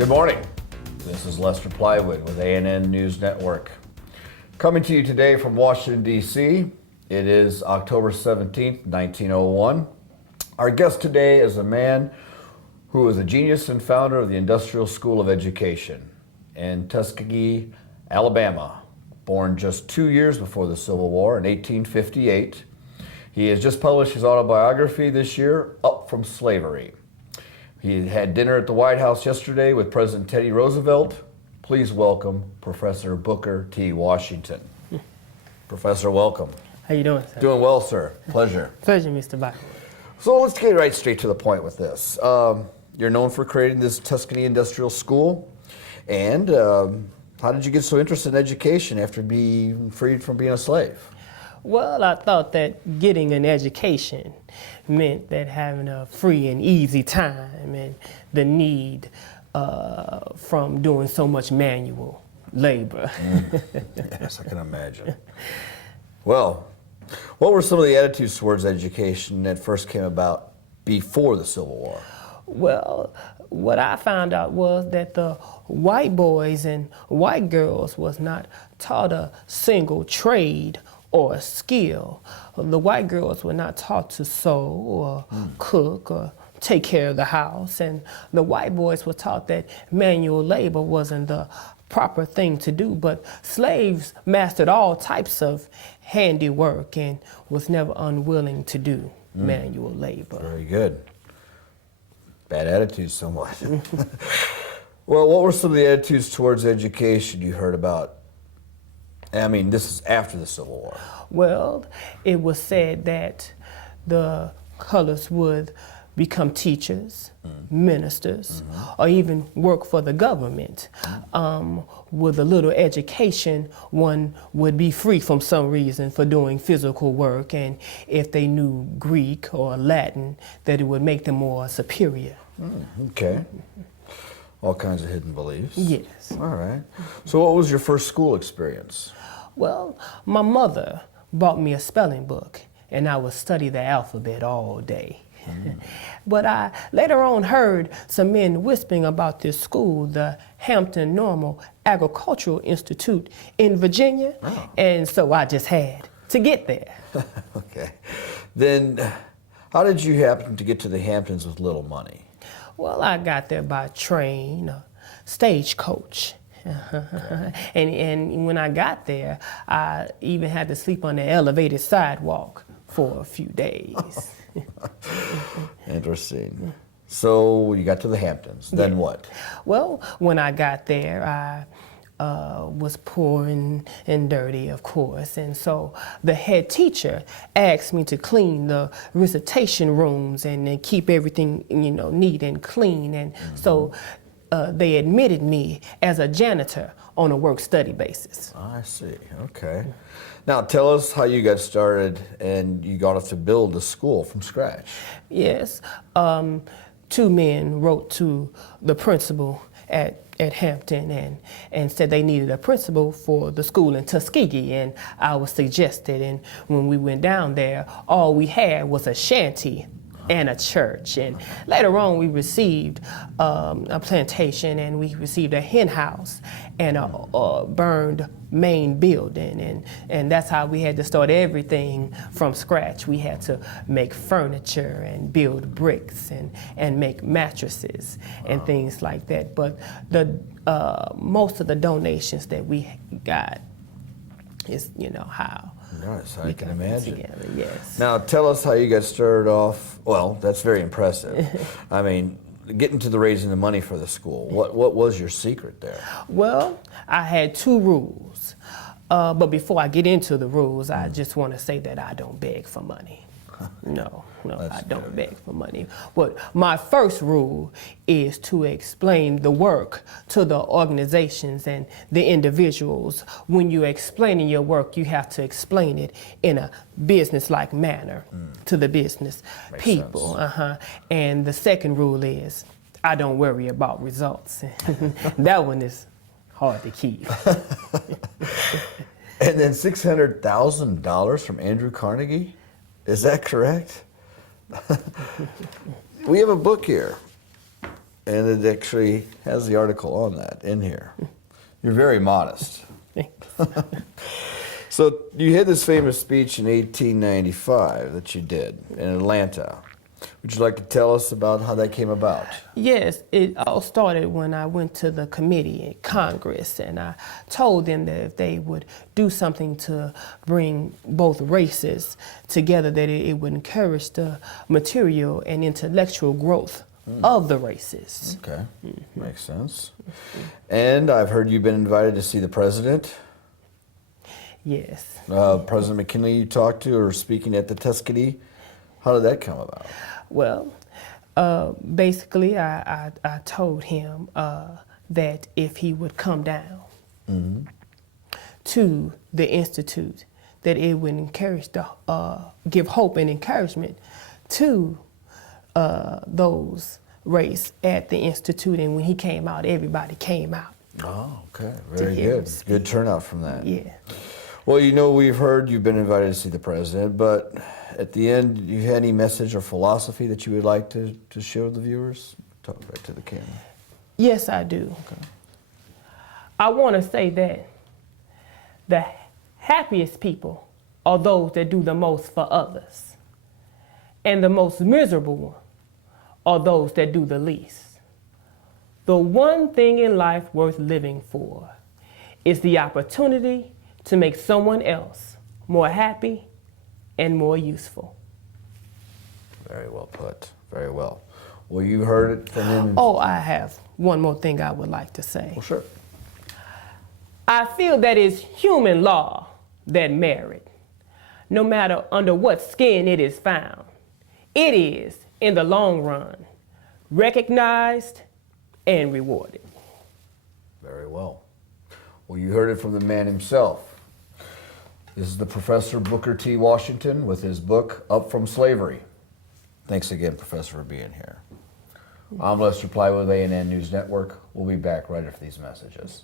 Good morning. This is Lester Plywood with A&N News Network. Coming to you today from Washington, D.C. It is October 17th, 1901. Our guest today is a man who was a genius and founder of the Industrial School of Education in Tuskegee, Alabama. Born just 2 years before the Civil War in 1858. He has just published his autobiography this year, Up from Slavery. He had dinner at the White House yesterday with President Teddy Roosevelt. Please welcome Professor Booker T. Washington. Professor, welcome. How you doing, sir? Doing well, sir. Pleasure. Pleasure, Mr. Bach. So let's get right straight to the point with this. You're known for creating this Tuskegee Industrial School. And how did you get so interested in education after being freed from being a slave? Well, I thought that getting an education meant that having a free and easy time and the need from doing so much manual labor. Yes, I can imagine. Well, what were some of the attitudes towards education that first came about before the Civil War? Well, what I found out was that the white boys and white girls was not taught a single trade or a skill. The white girls were not taught to sew or cook or take care of the house, and the white boys were taught that manual labor wasn't the proper thing to do, but slaves mastered all types of handiwork and was never unwilling to do manual labor. Very good. Bad attitudes somewhat. Well, what were some of the attitudes towards education you heard about? I mean, this is after the Civil War. Well, it was said that the colors would become teachers, ministers, or even work for the government. With a little education, one would be free from some reason for doing physical work, and if they knew Greek or Latin, that it would make them more superior. Okay. All kinds of hidden beliefs. Yes. All right. So what was your first school experience? Well, my mother bought me a spelling book, and I would study the alphabet all day. But I later on heard some men whispering about this school, the Hampton Normal Agricultural Institute in Virginia, and so I just had to get there. Okay. Then how did you happen to get to the Hamptons with little money? Well, I got there by train, stagecoach. And when I got there, I even had to sleep on the elevated sidewalk for a few days. Interesting. So you got to the Hamptons. Then what? Well, when I got there, I was poor and dirty, of course, and so the head teacher asked me to clean the recitation rooms and keep everything, neat and clean, and so they admitted me as a janitor on a work-study basis. I see. Okay. Now tell us how you got started and you got us to build the school from scratch. Yes. Two men wrote to the principal at Hampton and said they needed a principal for the school in Tuskegee, and I was suggested, and when we went down there, all we had was a shanty and a church, and later on we received a plantation, and we received a hen house and a burned main building, and that's how we had to start everything from scratch. We had to make furniture and build bricks and make mattresses and things like that. But the most of the donations that we got is how Nice, I can imagine. together. Yes. Now tell us how you got started off. Well, that's very impressive. I mean, getting to the raising the money for the school, what was your secret there? Well, I had two rules. But before I get into the rules, I just want to say that I don't beg for money. No, I don't beg for money. But my first rule is to explain the work to the organizations and the individuals. When you're explaining your work, you have to explain it in a business-like manner to the business Makes people. sense. And the second rule is I don't worry about results. That one is hard to keep. And then $600,000 from Andrew Carnegie? Is that correct? We have a book here. And it actually has the article on that in here. You're very modest. So you had this famous speech in 1895 that you did in Atlanta. Would you like to tell us about how that came about? Yes, it all started when I went to the committee in Congress, and I told them that if they would do something to bring both races together, that it would encourage the material and intellectual growth of the races. Okay, makes sense. And I've heard you've been invited to see the president. Yes. President McKinley you talked to, or speaking at the Tuskegee. How did that come about? Well, basically, I told him that if he would come down to the Institute, that it would encourage give hope and encouragement to those race at the Institute. And when he came out, everybody came out. Oh, okay, very good. Good turnout from that. Yeah. Well, you know, we've heard you've been invited to see the president, but at the end, you had any message or philosophy that you would like to share with the viewers? Talk right to the camera. Yes, I do. Okay. I want to say that the happiest people are those that do the most for others. And the most miserable one are those that do the least. The one thing in life worth living for is the opportunity to make someone else more happy and more useful. Very well put. Very well. Well, you heard it from him. Oh, I have one more thing I would like to say. Well, sure. I feel that it's human law that merit, no matter under what skin it is found, it is, in the long run, recognized and rewarded. Very well. Well, you heard it from the man himself. This is the Professor Booker T. Washington with his book, Up From Slavery. Thanks again, Professor, for being here. I'm Lester Ply with A&N News Network. We'll be back right after these messages.